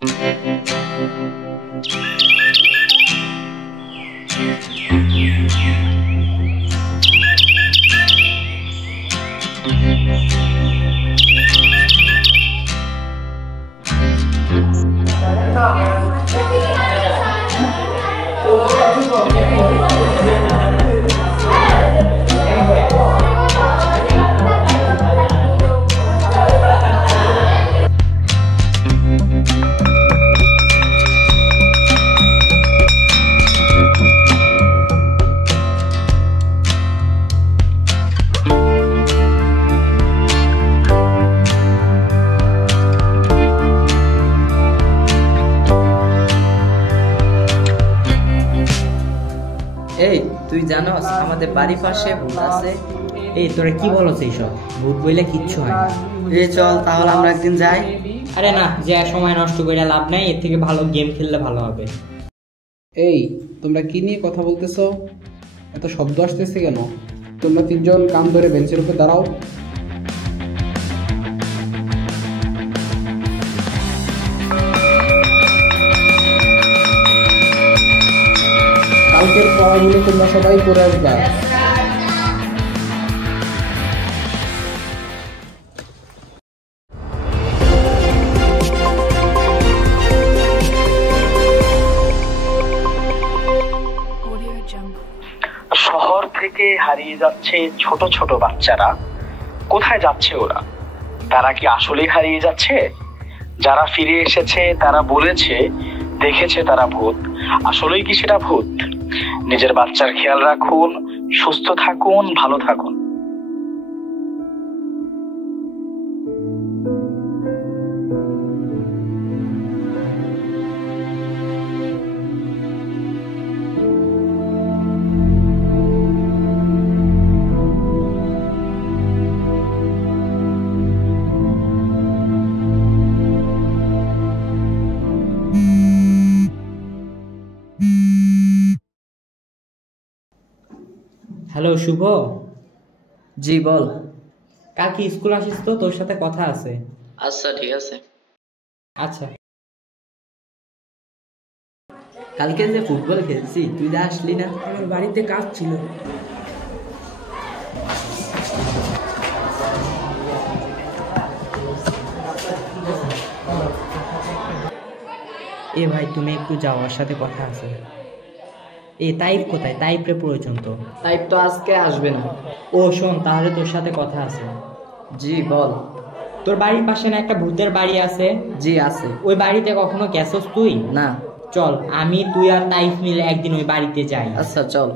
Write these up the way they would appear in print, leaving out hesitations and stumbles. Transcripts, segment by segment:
এই তুই জানোস আমাদের বাড়ির পাশে ভূত আছে? এই তোরা কি বলছ এইসব? ভূত বইলে কিচ্ছু হয় না। চল তাহলে আমরা একদিন যাই। আরে না, যে সময় নষ্ট করে লাভ নাই, এর থেকে ভালো গেম খেললে ভালো হবে। এই তোমরা কি নিয়ে কথা বলতেছো? এত শব্দ আসতেছে কেন? তোমরা তিনজন কান ধরে বেঞ্চের উপর দাঁড়াও। কালকের পড়াগুলো তোমরা সবাই করে আসবা। শহর থেকে হারিয়ে যাচ্ছে ছোট ছোট বাচ্চারা। কোথায় যাচ্ছে ওরা? তারা কি আসলেই হারিয়ে যাচ্ছে? যারা ফিরে এসেছে তারা বলেছে দেখেছে তারা ভূত। আসলেই কি সেটা ভূত? নিজের বাচ্চার খেয়াল রাখুন, সুস্থ থাকুন, ভালো থাকুন। হ্যালো শুভ। জি বল। কালকে স্কুল আসিস তো, তোর সাথে কথা আছে। আচ্ছা ঠিক আছে। আচ্ছা। কালকে যে ফুটবল খেলছি তুই যা আসলি না? আমার বাড়িতে কাজ ছিল। এ ভাই তুমি একটু যাও, ওর সাথে কথা আছে। এ তাইপ কোথায়? তাইপরে প্রয়োজন তো। তাইপ তো আজকে আসবে না। ও শোন, তাহলে তোর সাথে কথা আছে। জি বল। তোর বাড়ির পাশে না একটা ভূতের বাড়ি আছে? জি আছে। ওই বাড়িতে কখনো গেছস তুই? না। চল আমি তুই আর তাইফ মিলে একদিন ওই বাড়িতে যাই। আচ্ছা চল।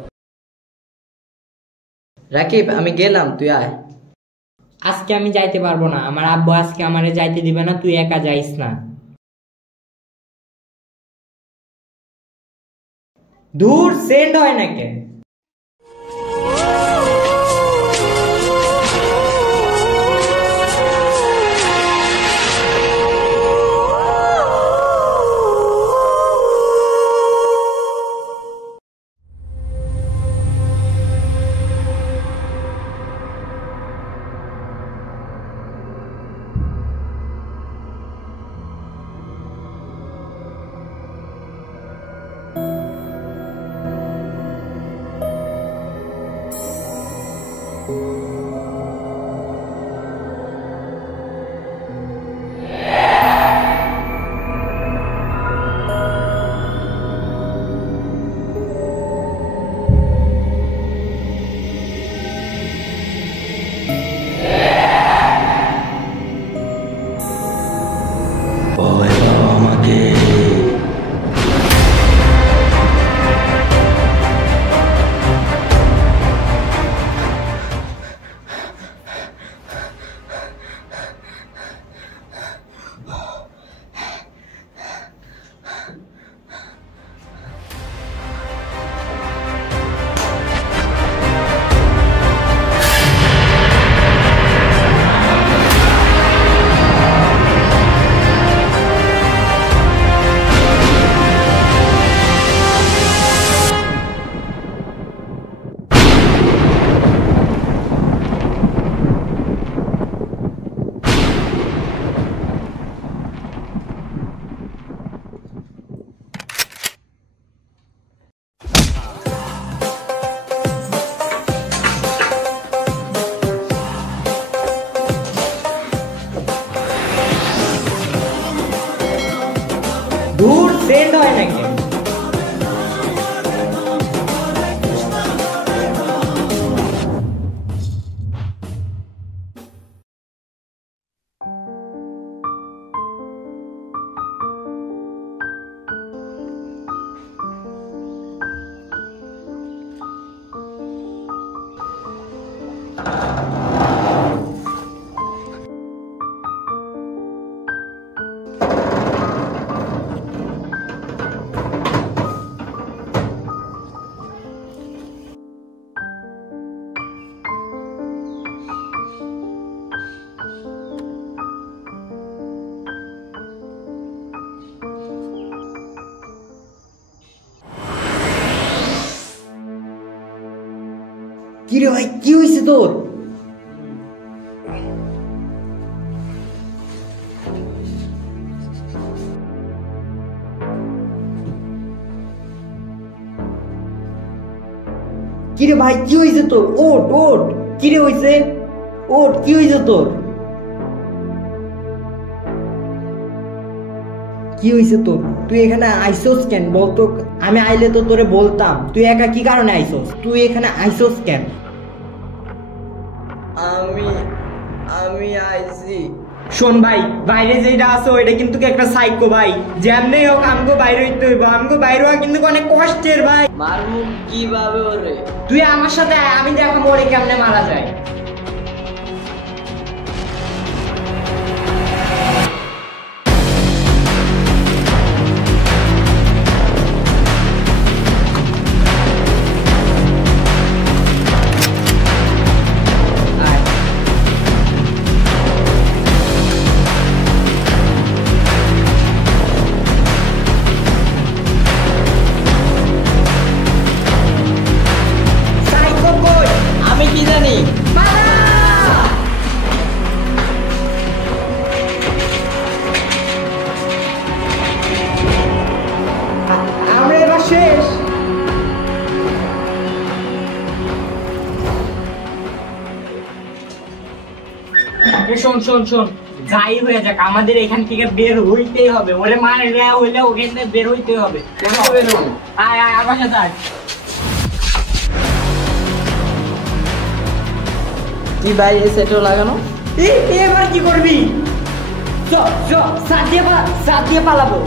রাকিব আমি গেলাম, তুই আয়। আজকে আমি যাইতে পারবো না, আমার আব্বু আজকে আমারে যাইতে দিবে না, তুই একা যাইস না। দূর সেন্ড হয় নাকি? দূর সেন্ড হয় নাকি? কিরে ভাই, কি হয়েছে তোর? কিরে ভাই, কি হয়েছে তোর? ওঠ ওঠ, কিরে হয়েছে? ওঠ, কি হয়েছে তোর? কি হয়েছে তোর? তুই এখানে আইসোস কেন বলতো? আমি আইলে তো তোরে বলতাম। তুই একা কি কারণে আইসোস? তুই এখানে আইসোস কেন? আমি আইছি। শোন ভাই, বাইরে যেটা আছে ওইটা কিন্তু একটা সাইকো ভাই। যেমনি হোক আমগো বাইরে হইতে হইব। আমগো বাইরে হওয়া কিন্তু অনেক কষ্টের ভাই। মারমু কিভাবে ওরে? তুই আমার সাথে আয়, আমি দেখাবো ওরে কেমনে মারা যায়। আমি কি জানি? আমরা এবার শেষ। শোন শোন শোন, যাই হয়ে যাক আমাদের এখান থেকে বের হইতেই হবে। ওরে মারে দেয়া হইলে ওখান থেকে বের হইতেই হবে। আয় আয় আমার সাথে আয়। কি বাইরে সেটও লাগানো? এবার কি করবি? সাত দিয়ে পালাবো।